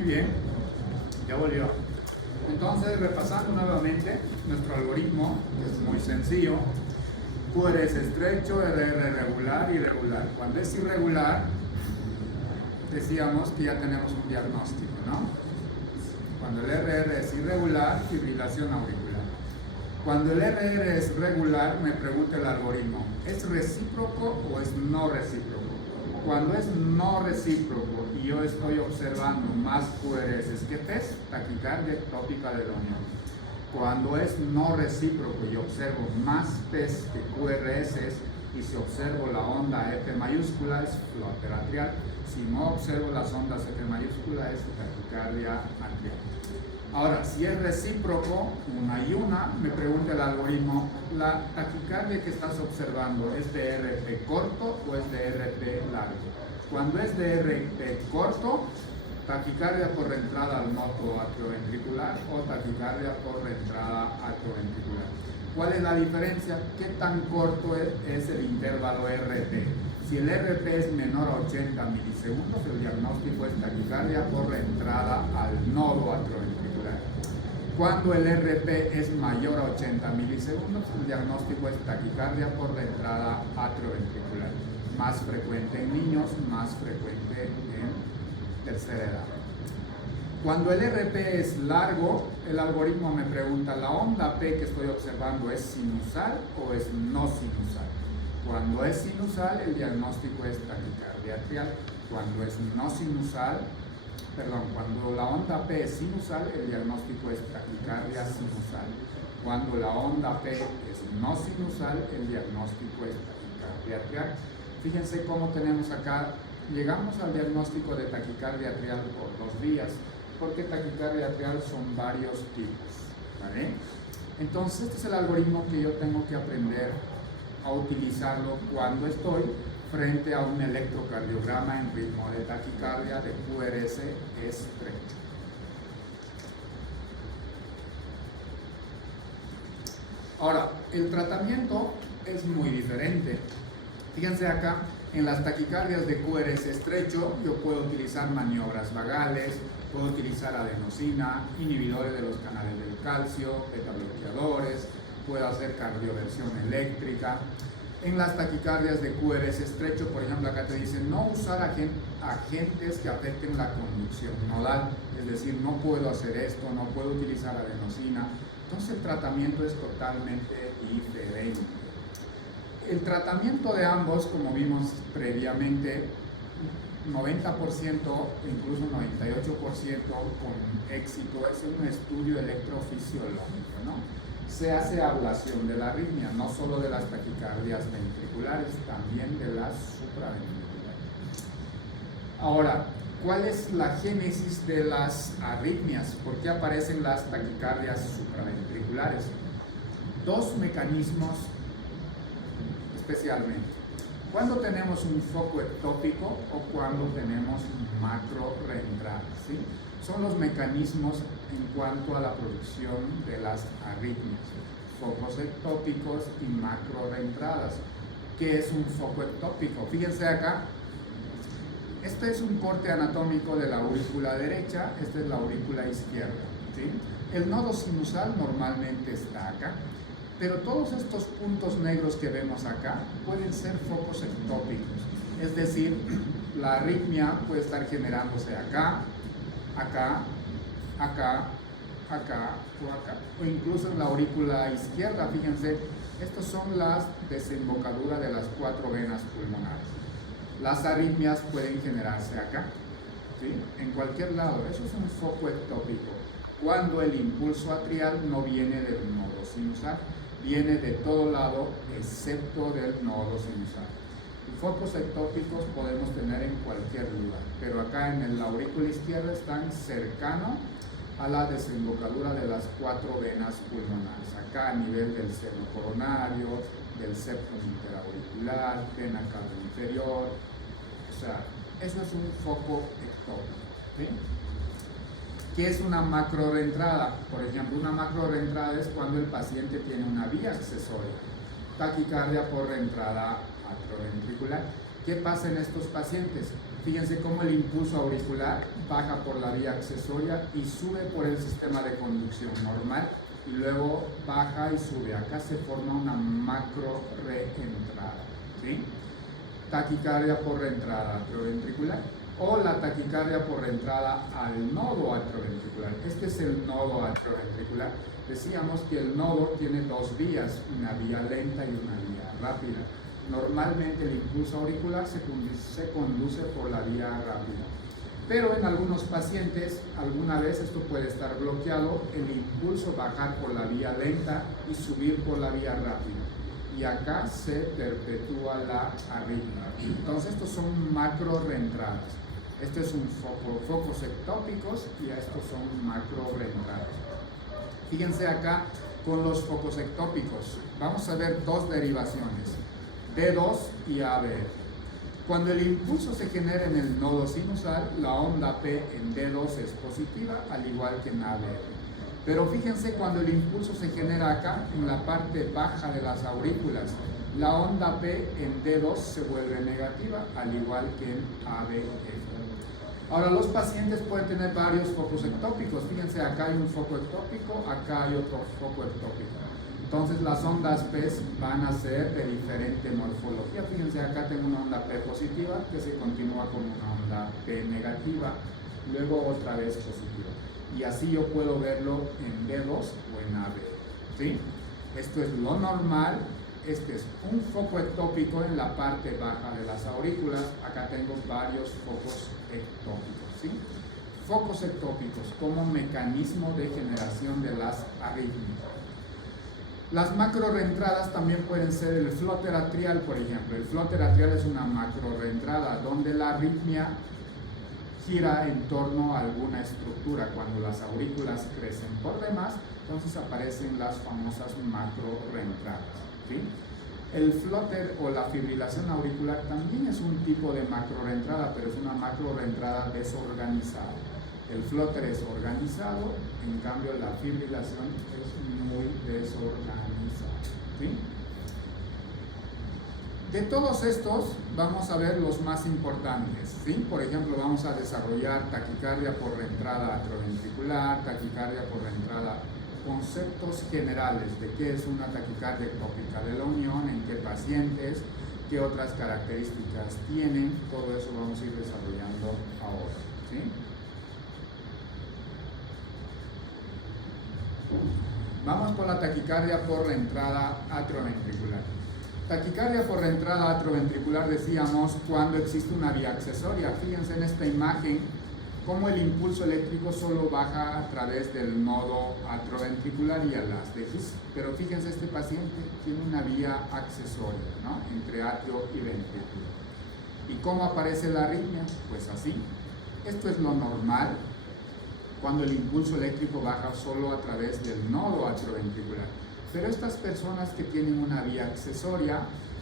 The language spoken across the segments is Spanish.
Muy bien, ya volvió. Entonces, repasando nuevamente nuestro algoritmo, que es muy sencillo. QR es estrecho, RR regular, irregular. Cuando es irregular, decíamos que ya tenemos un diagnóstico, ¿no? Cuando el RR es irregular, fibrilación auricular. Cuando el RR es regular, me pregunta el algoritmo, ¿es recíproco o es no recíproco? Cuando es no recíproco y yo estoy observando más QRS que PES, taquicardia ectópica de la unión. Cuando es no recíproco y observo más PES que QRS y si observo la onda F mayúscula es flúor atrial, si no observo las ondas F mayúscula es taquicardia atrial. Ahora, si es recíproco, una y una, me pregunta el algoritmo, ¿la taquicardia que estás observando es de RP corto o es de RP largo? Cuando es de RP corto, taquicardia por entrada al nodo atrioventricular o taquicardia por entrada atrioventricular. ¿Cuál es la diferencia? ¿Qué tan corto es el intervalo RP? Si el RP es menor a 80 milisegundos, el diagnóstico es taquicardia por entrada al nodo atrioventricular. Cuando el RP es mayor a 80 milisegundos, el diagnóstico es taquicardia por la entrada atrioventricular. Más frecuente en niños, más frecuente en tercera edad. Cuando el RP es largo, el algoritmo me pregunta, ¿la onda P que estoy observando es sinusal o es no sinusal? Cuando es sinusal, el diagnóstico es taquicardia atrial. Cuando es no sinusal, cuando la onda P es sinusal, el diagnóstico es taquicardia sinusal. Cuando la onda P es no sinusal, el diagnóstico es taquicardia atrial. Fíjense cómo tenemos acá, llegamos al diagnóstico de taquicardia atrial por 2 vías, porque taquicardia atrial son varios tipos, ¿vale? Entonces, este es el algoritmo que yo tengo que aprender a utilizarlo cuando estoy frente a un electrocardiograma en ritmo de taquicardia de QRS estrecho. Ahora, el tratamiento es muy diferente. Fíjense acá, en las taquicardias de QRS estrecho, yo puedo utilizar maniobras vagales, puedo utilizar adenosina, inhibidores de los canales del calcio, beta bloqueadores, puedo hacer cardioversión eléctrica. En las taquicardias de QRS estrecho, por ejemplo, acá te dicen no usar agentes que afecten la conducción nodal, es decir, no puedo hacer esto, no puedo utilizar adenosina. Entonces el tratamiento es totalmente diferente. El tratamiento de ambos, como vimos previamente, 90%, incluso 98% con éxito, es un estudio electrofisiológico, ¿no? Se hace ablación de la arritmia, no solo de las taquicardias ventriculares, también de las supraventriculares. Ahora, ¿cuál es la génesis de las arritmias? ¿Por qué aparecen las taquicardias supraventriculares? 2 mecanismos especialmente. Cuando tenemos un foco ectópico o cuando tenemos macro reentrada, ¿sí? Son los mecanismos en cuanto a la producción de las arritmias, focos ectópicos y macro reentradas. ¿Qué es un foco ectópico? Fíjense acá, este es un corte anatómico de la aurícula derecha, esta es la aurícula izquierda, ¿sí? El nodo sinusal normalmente está acá, pero todos estos puntos negros que vemos acá pueden ser focos ectópicos, es decir, la arritmia puede estar generándose acá, acá, acá, acá o acá, o incluso en la aurícula izquierda. Fíjense, estas son las desembocaduras de las 4 venas pulmonares. Las arritmias pueden generarse acá, ¿sí? En cualquier lado. Eso es un foco ectópico, cuando el impulso atrial no viene del nodo sinusal, viene de todo lado excepto del nodo sinusal. Focos ectópicos podemos tener en cualquier lugar, pero acá en la aurícula izquierda están cercano a la desembocadura de las 4 venas pulmonares, acá a nivel del seno coronario, del septum interauricular, vena cava inferior, o sea, eso es un foco ectópico, ¿sí? ¿Qué es una macro reentrada? Por ejemplo, una macro reentrada es cuando el paciente tiene una vía accesoria, taquicardia por reentrada atrioventricular. ¿Qué pasa en estos pacientes? Fíjense cómo el impulso auricular baja por la vía accesoria y sube por el sistema de conducción normal y luego baja y sube. Acá se forma una macro reentrada, ¿sí? Taquicardia por reentrada atrioventricular o la taquicardia por reentrada al nodo atrioventricular. Este es el nodo atrioventricular. Decíamos que el nodo tiene dos vías, una vía lenta y una vía rápida. Normalmente el impulso auricular se conduce por la vía rápida, pero en algunos pacientes alguna vez esto puede estar bloqueado, el impulso bajar por la vía lenta y subir por la vía rápida, y acá se perpetúa la arritmia. Entonces estos son macro reentradas. Este es un focos ectópicos y estos son macro reentradas. Fíjense acá con los focos ectópicos. Vamos a ver dos derivaciones, D2 y ABR. Cuando el impulso se genera en el nodo sinusal, la onda P en D2 es positiva, al igual que en ABR. Pero fíjense cuando el impulso se genera acá, en la parte baja de las aurículas, la onda P en D2 se vuelve negativa, al igual que en ABR. Ahora, los pacientes pueden tener varios focos ectópicos. Fíjense, acá hay un foco ectópico, acá hay otro foco ectópico. Entonces, las ondas P van a ser de diferente morfología. Fíjense, acá tengo una onda P positiva que se continúa con una onda P negativa, luego otra vez positiva. Y así yo puedo verlo en D2 o en AB, ¿sí? Esto es lo normal. Este es un foco ectópico en la parte baja de las aurículas. Acá tengo varios focos ectópicos, ¿sí? Focos ectópicos como mecanismo de generación de las arritmias. Las macro reentradas también pueden ser el flóter atrial, por ejemplo. El flóter atrial es una macro reentrada donde la arritmia gira en torno a alguna estructura. Cuando las aurículas crecen por demás, entonces aparecen las famosas macro reentradas, ¿sí? El flóter o la fibrilación auricular también es un tipo de macro reentrada, pero es una macro reentrada desorganizada. El flóter es organizado, en cambio la fibrilación es muy desorganizada, ¿sí? De todos estos vamos a ver los más importantes, ¿sí? Por ejemplo, vamos a desarrollar taquicardia por reentrada atrioventricular, taquicardia por reentrada, conceptos generales de qué es una taquicardia ectópica de la unión, en qué pacientes, qué otras características tienen. Todo eso vamos a ir desarrollando ahora, ¿sí? Vamos con la taquicardia por reentrada atrioventricular. Taquicardia por reentrada atrioventricular decíamos cuando existe una vía accesoria. Fíjense en esta imagen cómo el impulso eléctrico solo baja a través del nodo atrioventricular y a las dejes. Pero fíjense, este paciente tiene una vía accesoria, ¿no?, entre atrio y ventrículo. ¿Y cómo aparece la arritmia? Pues así. Esto es lo normal cuando el impulso eléctrico baja solo a través del nodo atrioventricular. Pero estas personas que tienen una vía accesoria,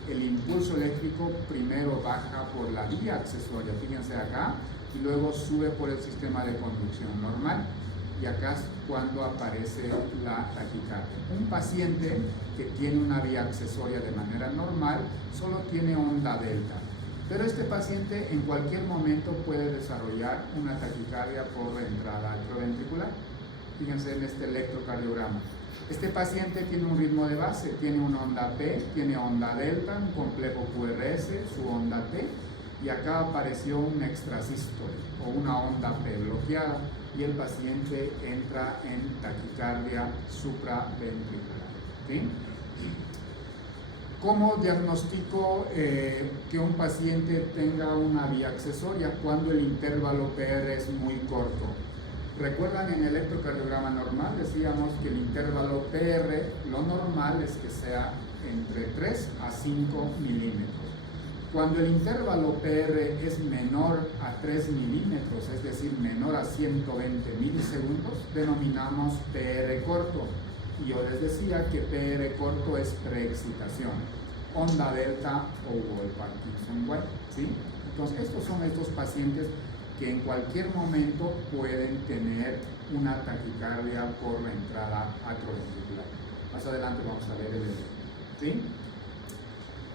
el impulso eléctrico primero baja por la vía accesoria, fíjense acá, y luego sube por el sistema de conducción normal. Y acá es cuando aparece la taquicardia. Un paciente que tiene una vía accesoria de manera normal solo tiene onda delta. Pero este paciente en cualquier momento puede desarrollar una taquicardia por reentrada atrioventricular. Fíjense en este electrocardiograma. Este paciente tiene un ritmo de base, tiene una onda P, tiene onda delta, un complejo QRS, su onda T, y acá apareció un extrasístole o una onda P bloqueada y el paciente entra en taquicardia supraventricular, ¿sí? ¿Cómo diagnostico que un paciente tenga una vía accesoria cuando el intervalo PR es muy corto? Recuerdan, en el electrocardiograma normal decíamos que el intervalo PR, lo normal es que sea entre 3 a 5 milímetros. Cuando el intervalo PR es menor a 3 milímetros, es decir, menor a 120 milisegundos, denominamos PR corto. Y yo les decía que PR corto es preexcitación, onda delta o Wolff-Parkinson-White, ¿sí? Entonces, estos son estos pacientes que en cualquier momento pueden tener una taquicardia por reentrada atrioventricular. Más adelante vamos a ver el ejemplo, ¿sí?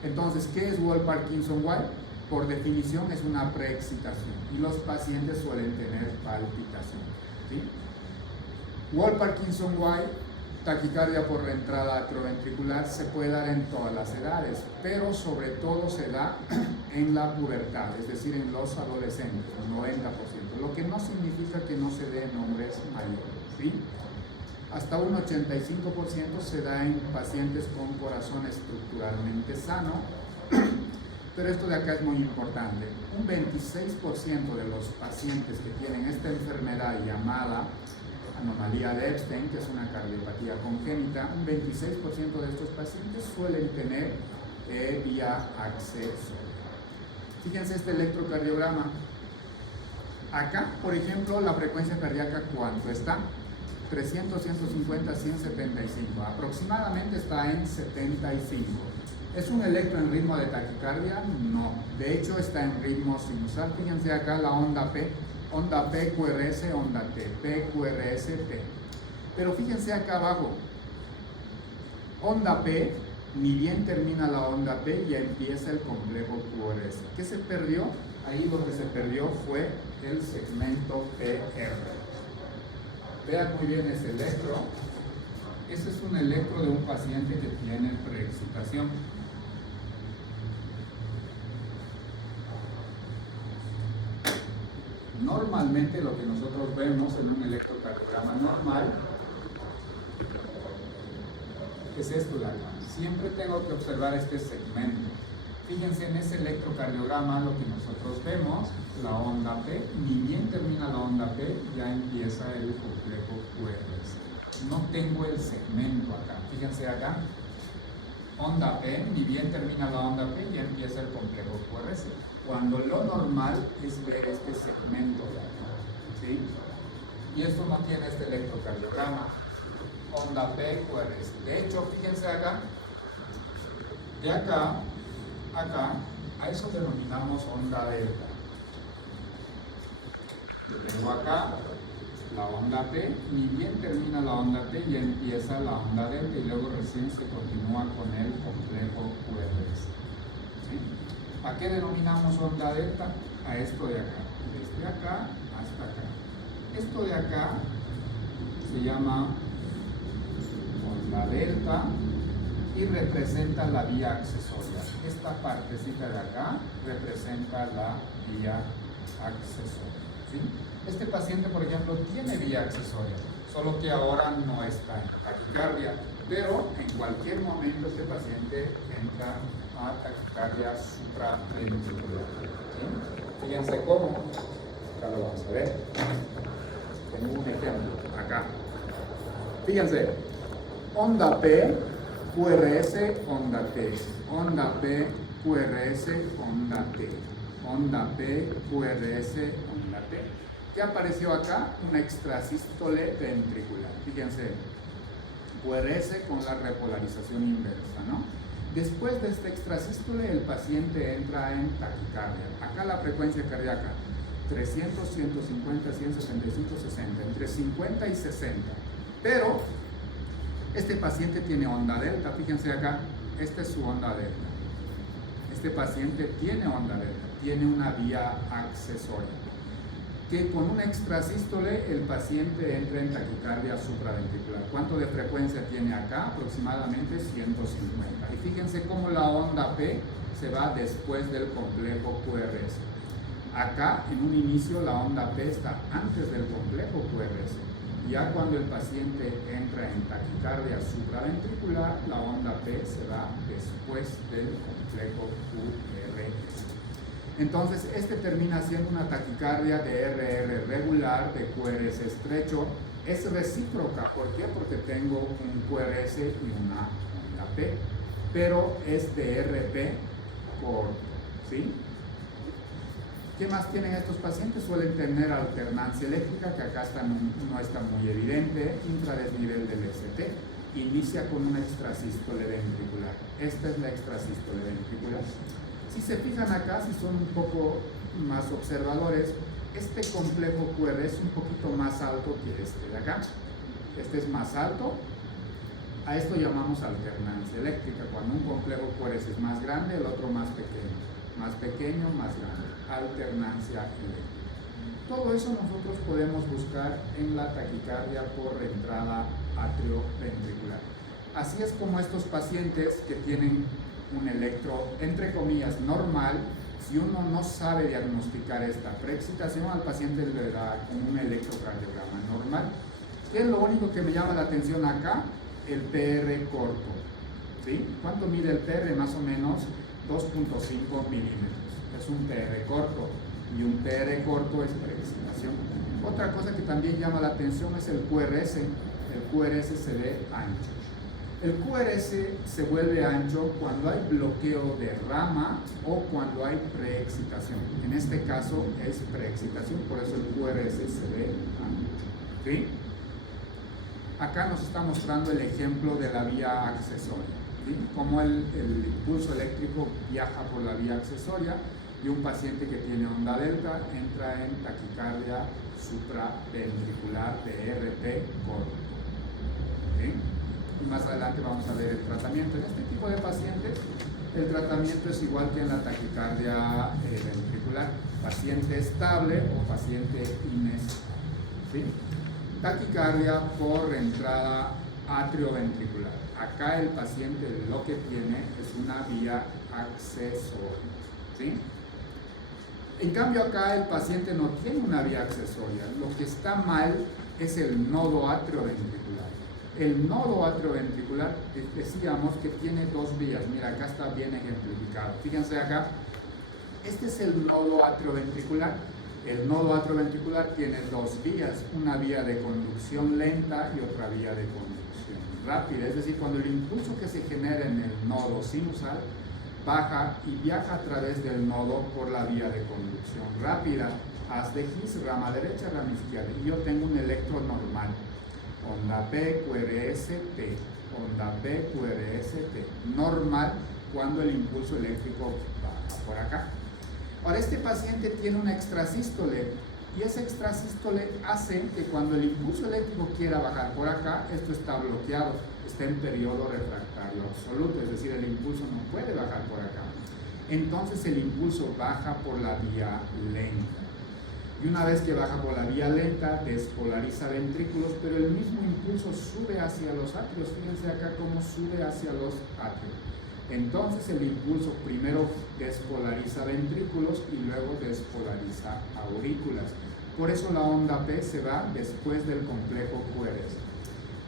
Entonces, ¿qué es Wolff-Parkinson-White? por definición es una preexcitación y los pacientes suelen tener palpitación, ¿sí? Wolff-Parkinson-White, taquicardia por reentrada atrioventricular, se puede dar en todas las edades, pero sobre todo se da en la pubertad, es decir, en los adolescentes, el 90%, lo que no significa que no se dé en hombres mayores, ¿sí? Hasta un 85% se da en pacientes con corazón estructuralmente sano, pero esto de acá es muy importante. Un 26% de los pacientes que tienen esta enfermedad llamada anomalía de Epstein, que es una cardiopatía congénita, un 26% de estos pacientes suelen tener vía acceso. Fíjense este electrocardiograma. Acá, por ejemplo, la frecuencia cardíaca, ¿cuánto está? 300, 150, 175. Aproximadamente está en 75. ¿Es un electro en ritmo de taquicardia? No. De hecho, está en ritmo sinusal. Fíjense acá la onda P. Onda P, QRS, onda T. P, QRS, T. Pero fíjense acá abajo. Onda P, ni bien termina la onda P, ya empieza el complejo QRS. ¿Qué se perdió? Ahí lo que se perdió fue el segmento PR. Vean muy bien ese electro. Ese es un electro de un paciente que tiene preexcitación. Normalmente lo que nosotros vemos en un electrocardiograma normal es esto de acá. Siempre tengo que observar este segmento. Fíjense en ese electrocardiograma lo que nosotros vemos, la onda P, ni bien termina la onda P, ya empieza el complejo QRS. No tengo el segmento acá. Fíjense acá, onda P, ni bien termina la onda P, ya empieza el complejo QRS. Cuando lo normal es ver este segmento de acá, ¿sí? Y esto no tiene este electrocardiograma, onda P, QRS. De hecho, fíjense acá, de acá, acá, a eso denominamos onda delta. Yo tengo acá la onda P, ni bien termina la onda P, ya empieza la onda delta y luego recién se continúa con el complejo QRS. ¿Sí? ¿A qué denominamos onda delta? A esto de acá, desde acá hasta acá. Esto de acá se llama onda delta y representa la vía accesoria. Esta partecita de acá representa la vía accesoria, ¿sí? Este paciente, por ejemplo, tiene vía accesoria, solo que ahora no está en taquicardia, pero en cualquier momento este paciente entra a taquicardia supraventricular, ¿sí? Fíjense cómo, acá lo vamos a ver. Tengo un ejemplo acá. Fíjense, onda P, QRS, onda T, onda P, QRS, onda T, onda P, QRS, onda T. ¿Qué apareció acá? Una extrasístole ventricular. Fíjense, QRS con la repolarización inversa, ¿no? Después de esta extrasístole, el paciente entra en taquicardia. Acá la frecuencia cardíaca, 300, 150, 175, 60, entre 50 y 60. Pero este paciente tiene onda delta, fíjense acá, esta es su onda delta. Este paciente tiene onda delta, tiene una vía accesoria. Que con una extrasístole el paciente entra en taquicardia supraventricular. ¿Cuánto de frecuencia tiene acá? Aproximadamente 150. Y fíjense cómo la onda P se va después del complejo QRS. Acá, en un inicio, la onda P está antes del complejo QRS. Ya cuando el paciente entra en taquicardia supraventricular, la onda P se va después del complejo QRS. Entonces, este termina siendo una taquicardia de RR regular, de QRS estrecho. Es recíproca, ¿por qué? Porque tengo un QRS y una onda P, pero es de RP corto, ¿sí? ¿Qué más tienen estos pacientes? Suelen tener alternancia eléctrica, que acá no está muy evidente, intradesnivel del ST. Inicia con una extrasístole ventricular. Esta es la extrasístole ventricular. Si se fijan acá, si son un poco más observadores, este complejo QR es un poquito más alto que este de acá. Este es más alto. A esto llamamos alternancia eléctrica, cuando un complejo QR es más grande, el otro más pequeño. más pequeño, más grande, alternancia eléctrica. Todo eso nosotros podemos buscar en la taquicardia por entrada atrioventricular. Así es como estos pacientes que tienen un electro, entre comillas, normal, si uno no sabe diagnosticar esta preexcitación, al paciente le da como un electrocardiograma normal. ¿Qué es lo único que me llama la atención acá? El PR corto. ¿Sí? ¿Cuánto mide el PR? Más o menos 2.5 milímetros. Es un PR corto. Y un PR corto es preexcitación. Otra cosa que también llama la atención es el QRS. El QRS se ve ancho. El QRS se vuelve ancho cuando hay bloqueo de rama o cuando hay preexcitación. En este caso es preexcitación, por eso el QRS se ve ancho. ¿Sí? Acá nos está mostrando el ejemplo de la vía accesoria. ¿Sí? Cómo el impulso eléctrico viaja por la vía accesoria y un paciente que tiene onda delta entra en taquicardia supraventricular de RP corto. ¿Sí? Y más adelante vamos a ver el tratamiento. En este tipo de pacientes, el tratamiento es igual que en la taquicardia ventricular, paciente estable o paciente inestable. ¿Sí? Taquicardia por entrada atrioventricular. Acá el paciente lo que tiene es una vía accesoria. ¿Sí? En cambio acá el paciente no tiene una vía accesoria. Lo que está mal es el nodo atrioventricular. El nodo atrioventricular, decíamos que tiene dos vías. Mira, acá está bien ejemplificado. Fíjense acá, este es el nodo atrioventricular. El nodo atrioventricular tiene dos vías, una vía de conducción lenta y otra vía de conducción rápida. Es decir, cuando el impulso que se genera en el nodo sinusal baja y viaja a través del nodo por la vía de conducción rápida. Haz de His, rama derecha, rama izquierda. Y yo tengo un electro normal. Onda P, QRS, T. Onda P, QRS, T. Normal cuando el impulso eléctrico baja por acá. Ahora, este paciente tiene una extrasístole y esa extrasístole hace que cuando el impulso eléctrico quiera bajar por acá, esto está bloqueado, está en periodo refractario absoluto, es decir, el impulso no puede bajar por acá. Entonces el impulso baja por la vía lenta. Y una vez que baja por la vía lenta, despolariza ventrículos, pero el mismo impulso sube hacia los atrios. Fíjense acá cómo sube hacia los atrios. Entonces el impulso primero despolariza ventrículos y luego despolariza aurículas. Por eso la onda P se va después del complejo QRS.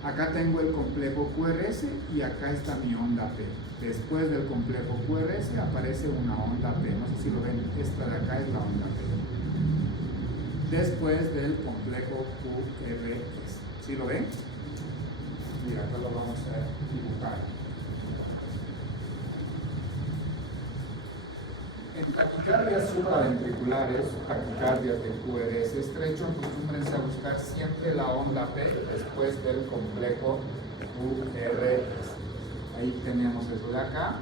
Acá tengo el complejo QRS y acá está mi onda P. Después del complejo QRS aparece una onda P. No sé si lo ven, esta de acá es la onda P. Después del complejo QRS. ¿Sí lo ven? Mira, acá lo vamos a dibujar. En taquicardias supraventriculares, taquicardias de QRS estrecho, acostúmbrense a buscar siempre la onda P después del complejo QRS. Ahí tenemos eso de acá.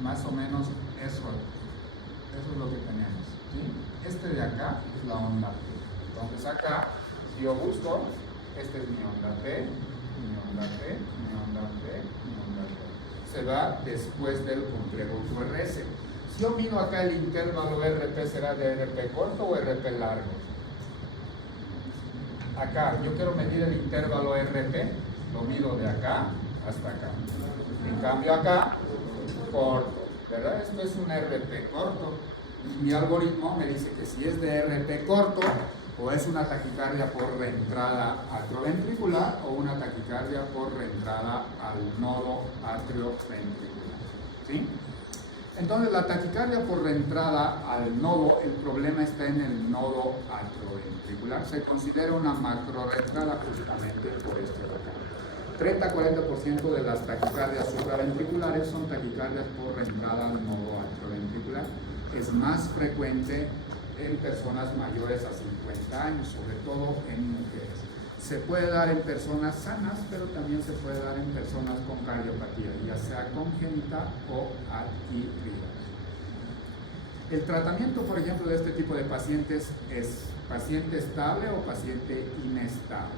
Más o menos eso es lo que tenemos. ¿Sí? Este de acá es la onda P. Entonces acá, si yo busco, esta es mi onda P, mi onda P, mi onda P, mi onda P. Se va después del complejo QRS. Si yo mido acá el intervalo RP, ¿será de RP corto o RP largo? Acá, yo quiero medir el intervalo RP, lo mido de acá hasta acá. En cambio acá, corto, ¿verdad? Esto es un RP corto. Y mi algoritmo me dice que si es de RP corto, o es una taquicardia por reentrada atrioventricular o una taquicardia por reentrada al nodo atrioventricular. ¿Sí? Entonces, la taquicardia por reentrada al nodo, el problema está en el nodo atrioventricular. Se considera una macrorreentrada justamente por esto de acá. 30-40% de las taquicardias supraventriculares son taquicardias por reentrada al nodo atrioventricular. Es más frecuente en personas mayores a 50 años, sobre todo en mujeres. Se puede dar en personas sanas, pero también se puede dar en personas con cardiopatía, ya sea congénita o adquirida. El tratamiento, por ejemplo, de este tipo de pacientes es paciente estable o paciente inestable.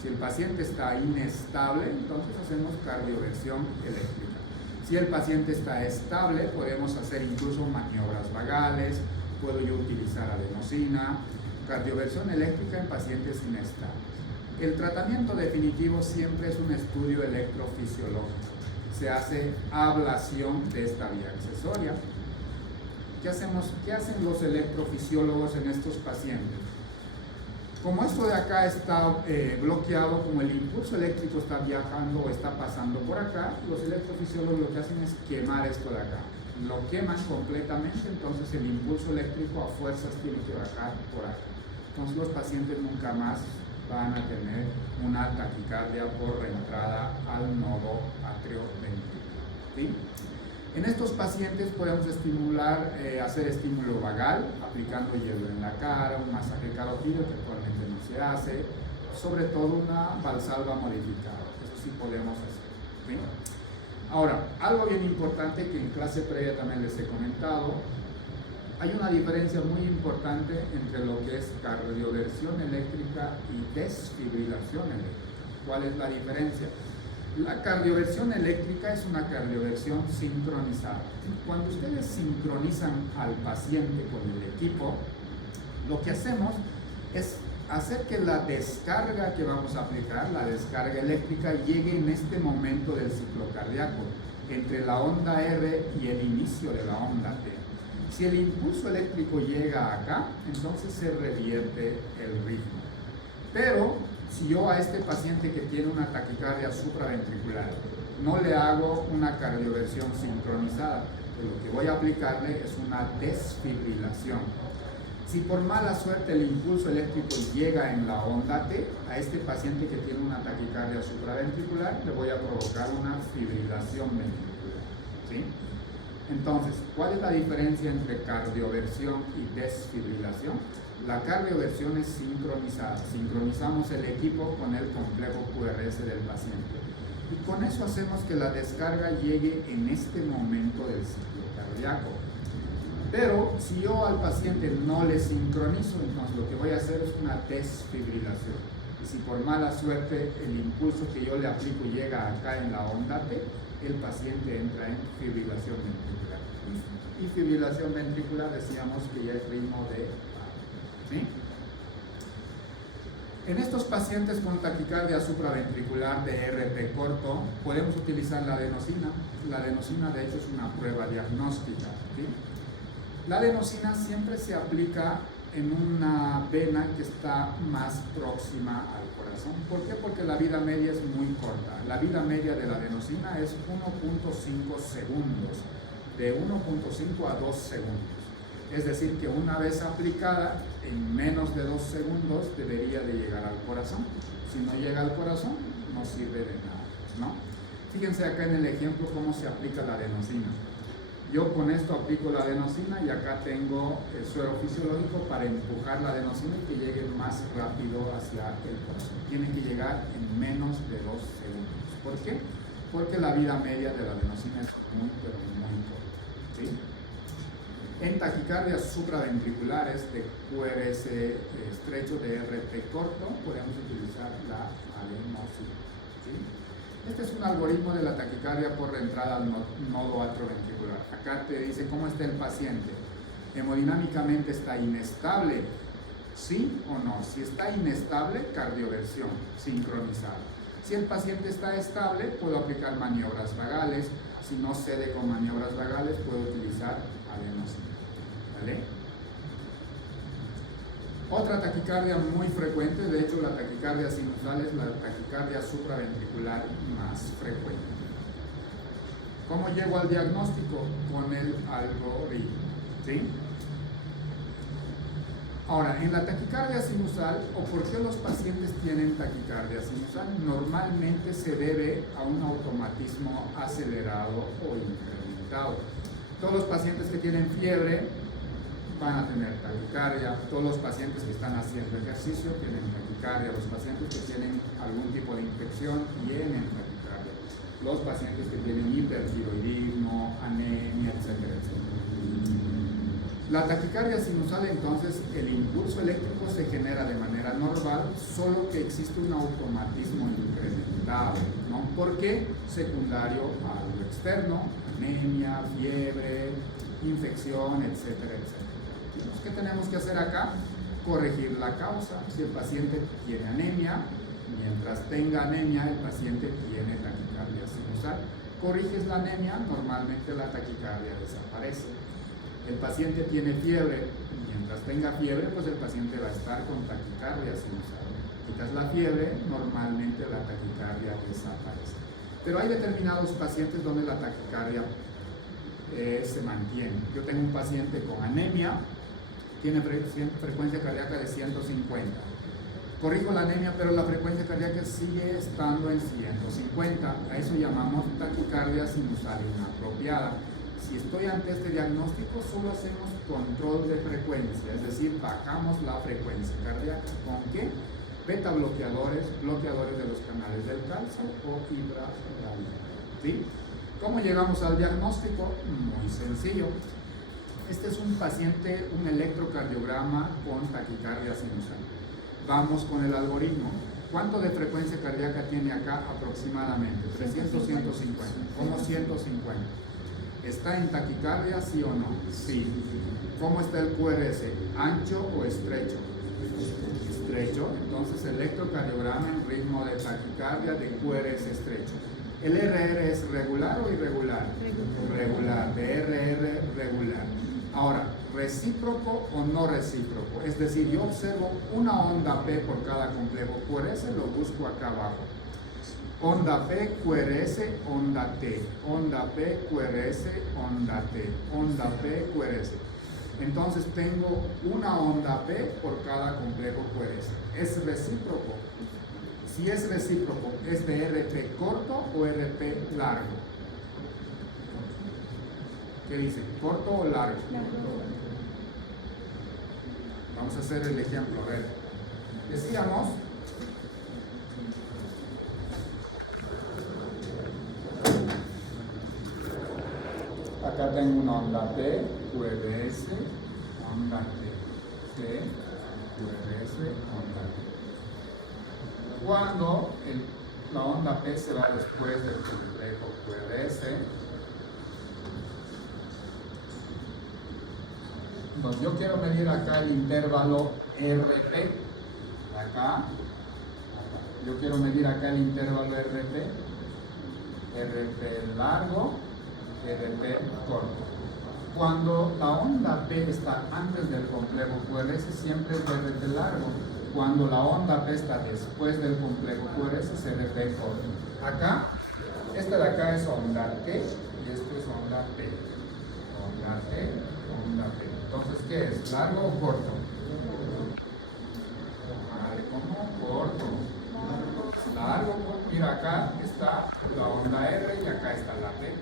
Si el paciente está inestable, entonces hacemos cardioversión eléctrica. Si el paciente está estable, podemos hacer incluso maniobras vagales, puedo yo utilizar adenosina, cardioversión eléctrica en pacientes inestables. El tratamiento definitivo siempre es un estudio electrofisiológico. Se hace ablación de esta vía accesoria. ¿Qué hacen los electrofisiólogos en estos pacientes? Como esto de acá está bloqueado, como el impulso eléctrico está viajando o está pasando por acá, los electrofisiólogos lo que hacen es quemar esto de acá. Lo queman completamente, entonces el impulso eléctrico a fuerzas tiene que bajar por acá. Entonces los pacientes nunca más van a tener una taquicardia por reentrada al nodo atrioventricular. ¿Sí? En estos pacientes podemos hacer estímulo vagal, aplicando hielo en la cara, un masaje carotídeo que actualmente no se hace, sobre todo una valsalva modificada, eso sí podemos hacer. ¿Sí? Ahora, algo bien importante que en clase previa también les he comentado, hay una diferencia muy importante entre lo que es cardioversión eléctrica y desfibrilación eléctrica. ¿Cuál es la diferencia? La cardioversión eléctrica es una cardioversión sincronizada. Cuando ustedes sincronizan al paciente con el equipo, lo que hacemos es hacer que la descarga que vamos a aplicar, la descarga eléctrica, llegue en este momento del ciclo cardíaco, entre la onda R y el inicio de la onda T. Si el impulso eléctrico llega acá, entonces se revierte el ritmo. Pero si yo a este paciente que tiene una taquicardia supraventricular no le hago una cardioversión sincronizada, lo que voy a aplicarle es una desfibrilación. Si por mala suerte el impulso eléctrico llega en la onda T, a este paciente que tiene una taquicardia supraventricular le voy a provocar una fibrilación ventricular. ¿Sí? Entonces, ¿cuál es la diferencia entre cardioversión y desfibrilación? La cardioversión es sincronizada. Sincronizamos el equipo con el complejo QRS del paciente. Y con eso hacemos que la descarga llegue en este momento del ciclo cardíaco. Pero si yo al paciente no le sincronizo, entonces lo que voy a hacer es una desfibrilación. Y si por mala suerte el impulso que yo le aplico llega acá en la onda T, el paciente entra en fibrilación ventricular. Y fibrilación ventricular decíamos que ya es ritmo de paro. ¿Sí? En estos pacientes con taquicardia supraventricular de RP corto, podemos utilizar la adenosina. La adenosina, de hecho, es una prueba diagnóstica. ¿Sí? La adenosina siempre se aplica en una vena que está más próxima al corazón. ¿Por qué? Porque la vida media es muy corta. La vida media de la adenosina es 1.5 segundos, de 1.5 a 2 segundos. Es decir, que una vez aplicada, en menos de 2 segundos debería de llegar al corazón. Si no llega al corazón, no sirve de nada, ¿no? Fíjense acá en el ejemplo cómo se aplica la adenosina. Yo con esto aplico la adenosina y acá tengo el suero fisiológico para empujar la adenosina y que llegue más rápido hacia el corazón. Tiene que llegar en menos de 2 segundos. ¿Por qué? Porque la vida media de la adenosina es muy, pero muy corta. ¿Sí? En taquicardias supraventriculares de QRS estrecho de RP corto, podemos utilizar la adenosina. ¿Sí? Este es un algoritmo de la taquicardia por reentrada al nodo atrioventricular. Acá te dice cómo está el paciente. Hemodinámicamente está inestable, ¿sí o no? Si está inestable, cardioversión sincronizada. Si el paciente está estable, puedo aplicar maniobras vagales. Si no cede con maniobras vagales, puedo utilizar adenosina. ¿Vale? Otra taquicardia muy frecuente, de hecho la taquicardia sinusal es la taquicardia supraventricular más frecuente. ¿Cómo llego al diagnóstico? Con el algoritmo. ¿Sí? Ahora, en la taquicardia sinusal, o por qué los pacientes tienen taquicardia sinusal, normalmente se debe a un automatismo acelerado o incrementado. Todos los pacientes que tienen fiebre van a tener taquicardia, todos los pacientes que están haciendo ejercicio tienen taquicardia, los pacientes que tienen algún tipo de infección tienen taquicardia, los pacientes que tienen hipertiroidismo, anemia, etcétera, etcétera. La taquicardia sinusal, entonces, el impulso eléctrico se genera de manera normal, solo que existe un automatismo incrementado, ¿no? ¿Por qué? Secundario a lo externo, anemia, fiebre, infección, etcétera, etcétera. ¿Qué tenemos que hacer acá? Corregir la causa. Si el paciente tiene anemia, mientras tenga anemia, el paciente tiene taquicardia sinusal. Corriges la anemia, normalmente la taquicardia desaparece. El paciente tiene fiebre, mientras tenga fiebre, pues el paciente va a estar con taquicardia sinusal. Quitas la fiebre, normalmente la taquicardia desaparece. Pero hay determinados pacientes donde la taquicardia se mantiene. Yo tengo un paciente con anemia, tiene frecuencia cardíaca de 150. Corrijo la anemia, pero la frecuencia cardíaca sigue estando en 150. A eso llamamos taquicardia sinusal inapropiada. Si estoy ante este diagnóstico, solo hacemos control de frecuencia, es decir, bajamos la frecuencia cardíaca. ¿Con qué? Beta bloqueadores, bloqueadores de los canales del calcio o ipratropium. ¿Sí? ¿Cómo llegamos al diagnóstico? Muy sencillo. Este es un paciente, un electrocardiograma con taquicardia sinusal. Vamos con el algoritmo. ¿Cuánto de frecuencia cardíaca tiene acá aproximadamente? 300, 150. ¿Cómo 150? ¿Está en taquicardia, sí o no? Sí. ¿Cómo está el QRS? ¿Ancho o estrecho? Estrecho. Entonces, electrocardiograma en ritmo de taquicardia de QRS estrecho. ¿El RR es regular o irregular? Regular. De RR regular. Ahora, ¿recíproco o no recíproco? Es decir, yo observo una onda P por cada complejo QRS, lo busco acá abajo. Onda P, QRS, onda T. Onda P, QRS, onda T. Onda P, QRS. Entonces tengo una onda P por cada complejo QRS. ¿Es recíproco? Si es recíproco, ¿es de RP corto o RP largo? ¿Qué dice? ¿Corto o largo? Vamos a hacer el ejemplo. A ver. Decíamos, acá tengo una onda P, QRS, onda T, QRS, onda T. Cuando la onda P se va después del complejo QRS, entonces yo quiero medir acá el intervalo RP, acá, yo quiero medir acá el intervalo RP largo, RP corto. Cuando la onda P está antes del complejo QRS, siempre es RP largo. Cuando la onda P está después del complejo QRS, es RP corto. Acá, esta de acá es onda T y esto es onda P. Onda T, onda P. Entonces, ¿qué es? ¿Largo o corto? Vale, ¿cómo? Corto. Largo, mira, acá está la onda R y acá está la P.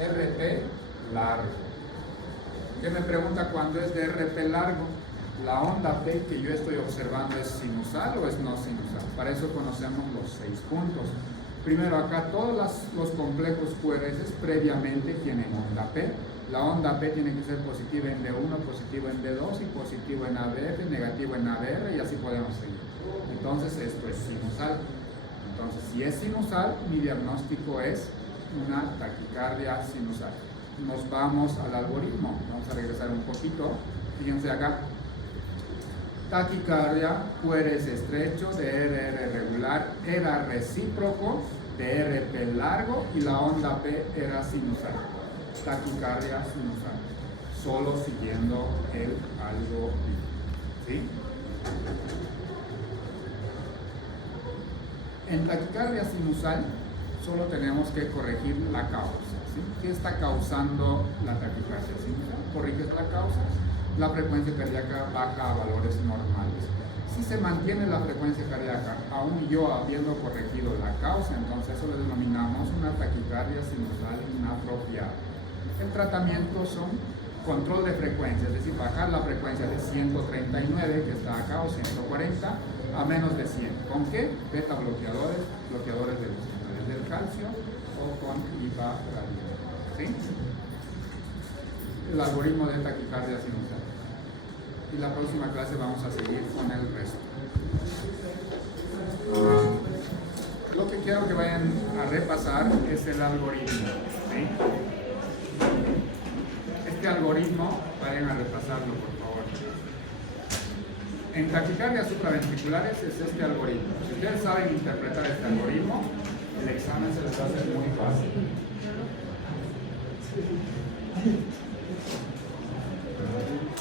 RP largo. ¿Qué me pregunta cuando es de RP largo? La onda P que yo estoy observando es sinusal o es no sinusal. Para eso conocemos los 6 puntos. Primero, acá todos los complejos QRS previamente tienen onda P. La onda P tiene que ser positiva en D1, positiva en D2 y positivo en ABF, negativo en ABR y así podemos seguir. Entonces esto es sinusal. Entonces si es sinusal, mi diagnóstico es una taquicardia sinusal. Nos vamos al algoritmo. Vamos a regresar un poquito. Fíjense acá. Taquicardia, QRS estrecho, de RR regular, era recíproco, de RP largo y la onda P era sinusal. Taquicardia sinusal, solo siguiendo el algoritmo. ¿Sí? En taquicardia sinusal solo tenemos que corregir la causa. ¿Sí? ¿Qué está causando la taquicardia sinusal? Corriges la causa, la frecuencia cardíaca baja a valores normales. Si se mantiene la frecuencia cardíaca, aún yo habiendo corregido la causa, entonces eso le denominamos una taquicardia sinusal inapropiada. El tratamiento son control de frecuencia, es decir, bajar la frecuencia de 139, que está acá, o 140, a menos de 100. ¿Con qué? Beta bloqueadores, bloqueadores de los canales del calcio o con ipratropium. ¿Sí? el algoritmo de taquicardia sinusal. Y la próxima clase vamos a seguir con el resto. Lo que quiero que vayan a repasar es el algoritmo, ¿sí? Este algoritmo, vayan a repasarlo, por favor. En taquicardias supraventriculares es este algoritmo. Si ustedes saben interpretar este algoritmo, el examen se les va a hacer muy fácil.